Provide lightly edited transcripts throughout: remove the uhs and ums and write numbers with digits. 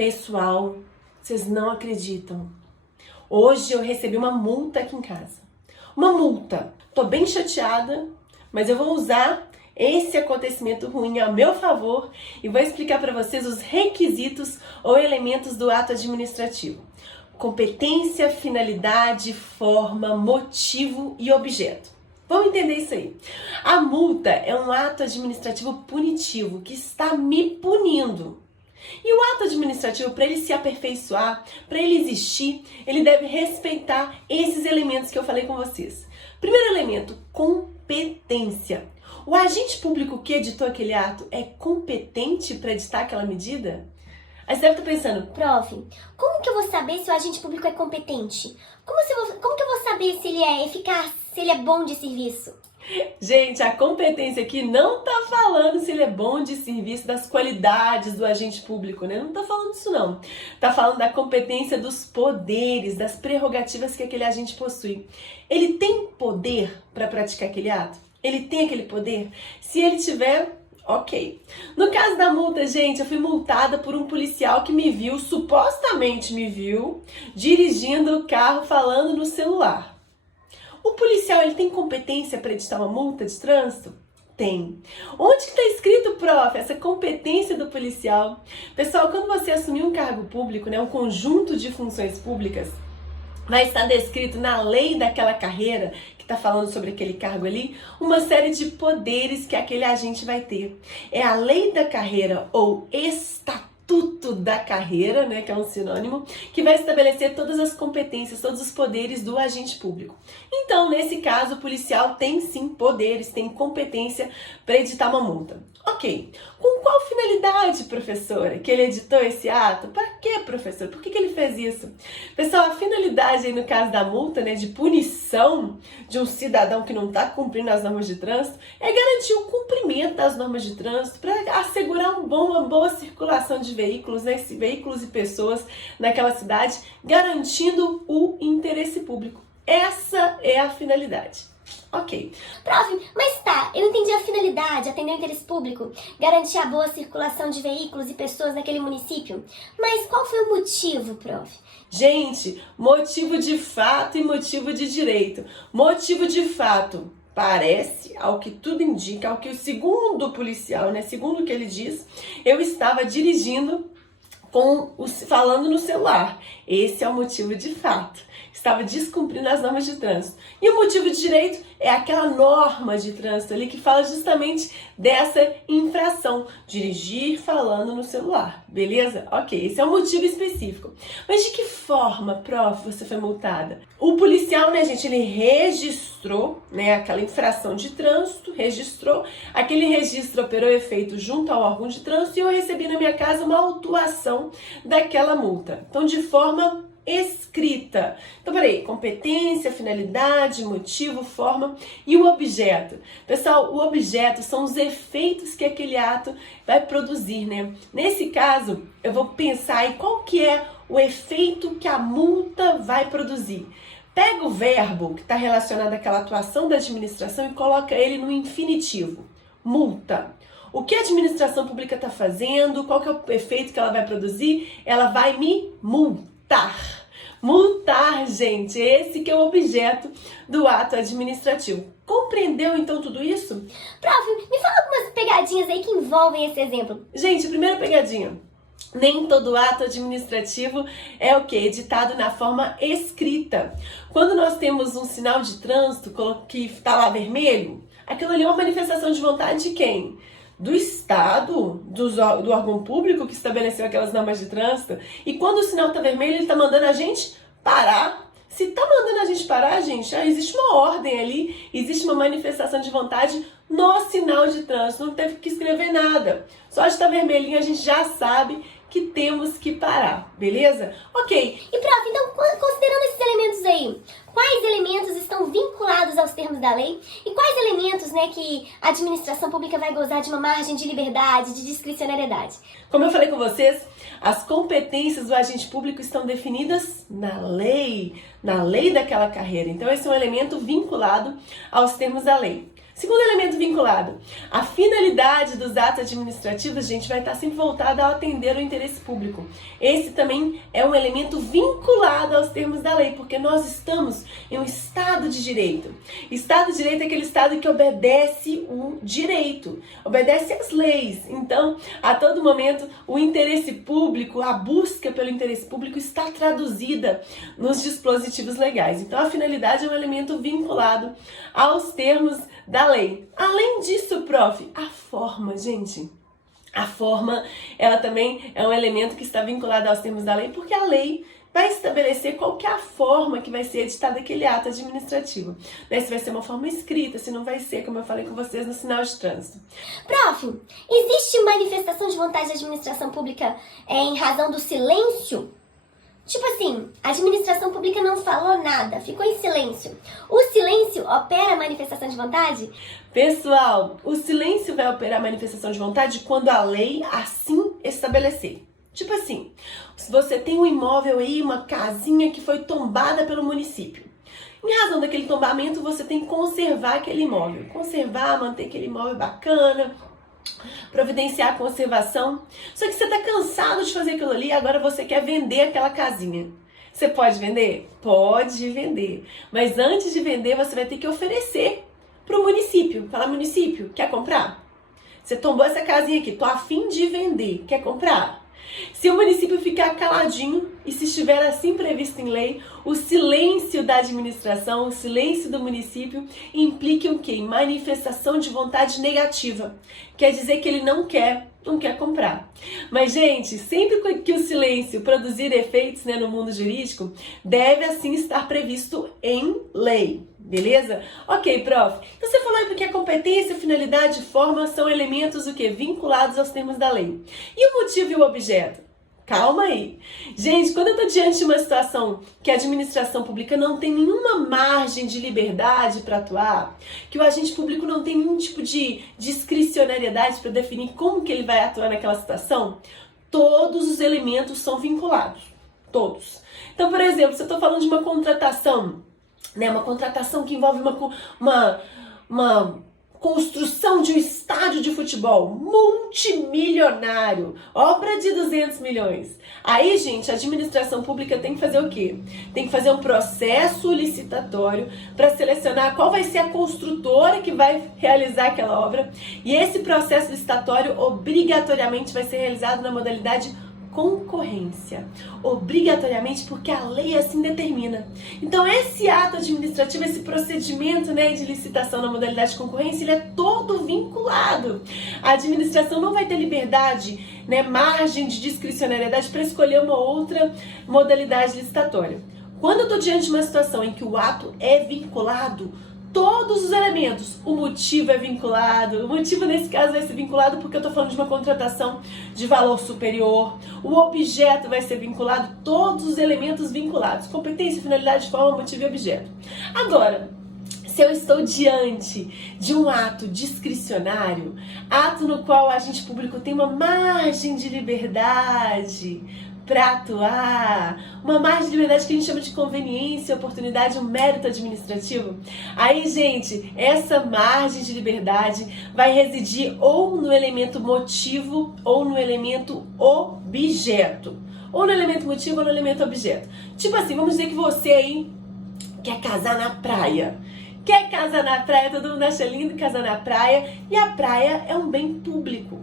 Pessoal, vocês não acreditam. Hoje eu recebi uma multa aqui em casa. Uma multa. Tô bem chateada, mas eu vou usar esse acontecimento ruim a meu favor e vou explicar para vocês os requisitos ou elementos do ato administrativo. Competência, finalidade, forma, motivo e objeto. Vamos entender isso aí. A multa é um ato administrativo punitivo que está me punindo. E o ato administrativo, para ele se aperfeiçoar, para ele existir, ele deve respeitar esses elementos que eu falei com vocês. Primeiro elemento, competência. O agente público que editou aquele ato é competente para editar aquela medida? Aí você deve estar pensando, Prof, como que eu vou saber se o agente público é competente? Como que eu vou saber se ele é eficaz, se ele é bom de serviço? gente, a competência aqui não está falando se ele é bom de serviço, das qualidades do agente público, né? Não está falando disso não. Está falando da competência dos poderes, das prerrogativas que aquele agente possui. Ele tem poder para praticar aquele ato? Ele tem aquele poder? Se ele tiver, ok. No caso da multa, gente, eu fui multada por um policial que me viu, supostamente me viu, dirigindo o carro falando no celular. O policial, ele tem competência para editar uma multa de trânsito? Tem. Onde que está escrito, prof, essa competência do policial? Pessoal, quando você assumir um cargo público, né, um conjunto de funções públicas, vai estar descrito na lei daquela carreira, que está falando sobre aquele cargo ali, uma série de poderes que aquele agente vai ter. É a lei da carreira ou estatuto da carreira, né, que é um sinônimo, que vai estabelecer todas as competências, todos os poderes do agente público. Então, nesse caso, o policial tem sim poderes, tem competência para editar uma multa. Ok. Com qual finalidade, professora, que ele editou esse ato? Para quê, professor? Por que ele fez isso? Pessoal, a finalidade aí no caso da multa, né, de punição de um cidadão que não está cumprindo as normas de trânsito, é garantir o cumprimento das normas de trânsito para assegurar uma boa circulação de veículos, né, veículos e pessoas naquela cidade, garantindo o interesse público. Essa é a finalidade. Ok. Prof, mas tá, eu entendi a finalidade, atender o interesse público, garantir a boa circulação de veículos e pessoas naquele município. Mas qual foi o motivo, prof? Gente, motivo de fato e motivo de direito. Motivo de fato, parece, ao que tudo indica, ao que o segundo policial, né, segundo o que ele diz, eu estava dirigindo falando no celular. Esse é o motivo de fato. Estava descumprindo as normas de trânsito. E o motivo de direito é aquela norma de trânsito ali que fala justamente dessa infração. Dirigir falando no celular. Beleza? Ok, esse é um motivo específico. Mas de que forma, prof, você foi multada? O policial, né, gente, ele registrou, né, aquela infração de trânsito, registrou. Aquele registro operou efeito junto ao órgão de trânsito e eu recebi na minha casa uma autuação daquela multa. Então, de forma escrita. Então, peraí, competência, finalidade, motivo, forma e o objeto. Pessoal, o objeto são os efeitos que aquele ato vai produzir, né? Nesse caso, eu vou pensar em qual que é o efeito que a multa vai produzir. Pega o verbo que está relacionado àquela atuação da administração e coloca ele no infinitivo. Multa. O que a administração pública está fazendo? Qual que é o efeito que ela vai produzir? Ela vai me multar. Multar, gente, esse que é o objeto do ato administrativo. Compreendeu então tudo isso? Prof, me fala algumas pegadinhas aí que envolvem esse exemplo. Gente, primeira pegadinha. Nem todo ato administrativo é o que? Editado na forma escrita. Quando nós temos um sinal de trânsito que está lá vermelho, aquilo ali é uma manifestação de vontade de quem? Do Estado, do órgão público que estabeleceu aquelas normas de trânsito. E quando o sinal está vermelho, ele está mandando a gente parar. Se está mandando a gente parar, gente, existe uma ordem ali, existe uma manifestação de vontade no sinal de trânsito. Não teve que escrever nada. Só de estar vermelhinho a gente já sabe que temos que parar, beleza? Ok. E prof, então considerando esses elementos aí, quais elementos estão vinculados aos termos da lei e quais elementos, né, que a administração pública vai gozar de uma margem de liberdade, de discricionariedade? Como eu falei com vocês, as competências do agente público estão definidas na lei daquela carreira. Então esse é um elemento vinculado aos termos da lei. Segundo elemento vinculado, a finalidade dos atos administrativos, gente, vai estar sempre voltada a atender o interesse público. Esse também é um elemento vinculado aos termos da lei, porque nós estamos em um Estado de Direito. Estado de Direito é aquele Estado que obedece o direito, obedece às leis. Então, a todo momento, o interesse público, a busca pelo interesse público está traduzida nos dispositivos legais. Então, a finalidade é um elemento vinculado aos termos da lei. Além disso, prof, a forma, gente. A forma, ela também é um elemento que está vinculado aos termos da lei, porque a lei vai estabelecer qual que é a forma que vai ser editada aquele ato administrativo. Né? Se vai ser uma forma escrita, se não vai ser, como eu falei com vocês, no sinal de trânsito. Prof, existe manifestação de vontade da administração pública em razão do silêncio? Tipo assim, a administração pública não falou nada, ficou em silêncio. O silêncio opera a manifestação de vontade? Pessoal, o silêncio vai operar a manifestação de vontade quando a lei assim estabelecer. Tipo assim, se você tem um imóvel aí, uma casinha que foi tombada pelo município. Em razão daquele tombamento, você tem que conservar aquele imóvel. Conservar, manter aquele imóvel bacana, providenciar a conservação. Só que você está cansado de fazer aquilo ali e agora você quer vender aquela casinha. Você pode vender? Pode vender. Mas antes de vender, você vai ter que oferecer para o município. Falar, município, quer comprar? Você tombou essa casinha aqui, tô a fim de vender, quer comprar? Se o município ficar caladinho e se estiver assim previsto em lei, o silêncio da administração, o silêncio do município implica o quê? Manifestação de vontade negativa. Quer dizer que ele não quer comprar. Mas, gente, sempre que o silêncio produzir efeitos, né, no mundo jurídico, deve assim estar previsto em lei. Beleza? Ok, prof. Então você falou aí porque a competência, finalidade e forma são elementos o quê? Vinculados aos termos da lei. E o motivo e o objeto? Calma aí. Gente, quando eu estou diante de uma situação que a administração pública não tem nenhuma margem de liberdade para atuar, que o agente público não tem nenhum tipo de discricionariedade para definir como que ele vai atuar naquela situação, todos os elementos são vinculados. Todos. Então, por exemplo, se eu estou falando de uma contratação, né, uma contratação que envolve uma construção de um estádio de futebol multimilionário, obra de 200 milhões. Aí, gente, a administração pública tem que fazer o quê? Tem que fazer um processo licitatório para selecionar qual vai ser a construtora que vai realizar aquela obra. E esse processo licitatório obrigatoriamente vai ser realizado na modalidade concorrência, obrigatoriamente, porque a lei assim determina. Então esse ato administrativo, esse procedimento, né, de licitação na modalidade de concorrência, ele é todo vinculado. A administração não vai ter liberdade, né, margem de discricionariedade para escolher uma outra modalidade licitatória. Quando eu estou diante de uma situação em que o ato é vinculado, todos os elementos, o motivo é vinculado, o motivo nesse caso vai ser vinculado porque eu estou falando de uma contratação de valor superior, o objeto vai ser vinculado, todos os elementos vinculados, competência, finalidade, forma, motivo e objeto. Agora, se eu estou diante de um ato discricionário, ato no qual o agente público tem uma margem de liberdade para atuar, uma margem de liberdade que a gente chama de conveniência, oportunidade, um mérito administrativo. Aí, gente, essa margem de liberdade vai residir ou no elemento motivo ou no elemento objeto. Ou no elemento motivo ou no elemento objeto. Tipo assim, vamos dizer que você aí quer casar na praia. Quer casar na praia, todo mundo acha lindo casar na praia, e a praia é um bem público.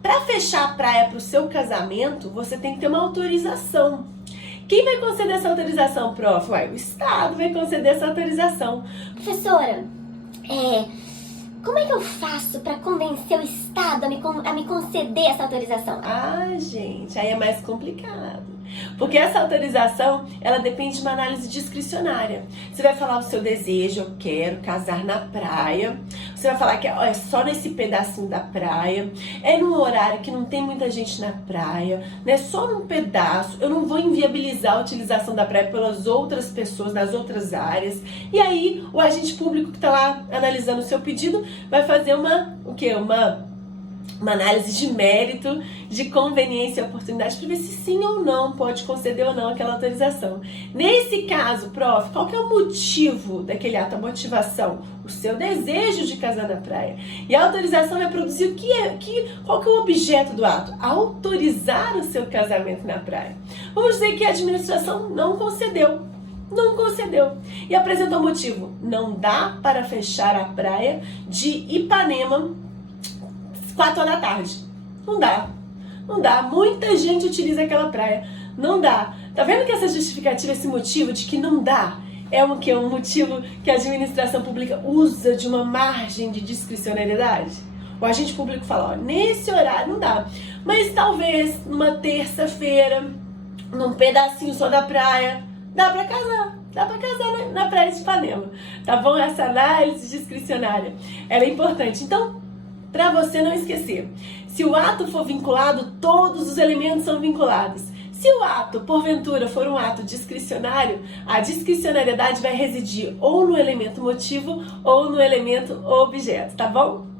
Para fechar a praia para o seu casamento, você tem que ter uma autorização. Quem vai conceder essa autorização, prof? Ué, o Estado vai conceder essa autorização. Professora, como é que eu faço para convencer o Estado a me conceder essa autorização? Ah, gente, aí é mais complicado. Porque essa autorização, ela depende de uma análise discricionária. Você vai falar o seu desejo, eu quero casar na praia. Você vai falar que é só nesse pedacinho da praia. É num horário que não tem muita gente na praia, né? Só num pedaço. Eu não vou inviabilizar a utilização da praia pelas outras pessoas, nas outras áreas. E aí, o agente público que está lá analisando o seu pedido vai fazer uma uma análise de mérito, de conveniência e oportunidade para ver se sim ou não pode conceder ou não aquela autorização. Nesse caso, prof, qual que é o motivo daquele ato, a motivação? O seu desejo de casar na praia. E a autorização vai produzir o qual que é o objeto do ato? Autorizar o seu casamento na praia. Vamos dizer que a administração não concedeu. Não concedeu. E apresentou o motivo. Não dá para fechar a praia de Ipanema 4 horas da tarde. Não dá. Não dá. Muita gente utiliza aquela praia. Não dá. Tá vendo que essa justificativa, esse motivo de que não dá, é um motivo que a administração pública usa de uma margem de discricionariedade? O agente público fala, ó, nesse horário não dá. Mas talvez numa terça-feira, num pedacinho só da praia, dá pra casar. Dá pra casar na praia de Ipanema. Tá bom? Essa análise discricionária, ela é importante. Então, para você não esquecer, se o ato for vinculado, todos os elementos são vinculados. Se o ato, porventura, for um ato discricionário, a discricionariedade vai residir ou no elemento motivo ou no elemento objeto, tá bom?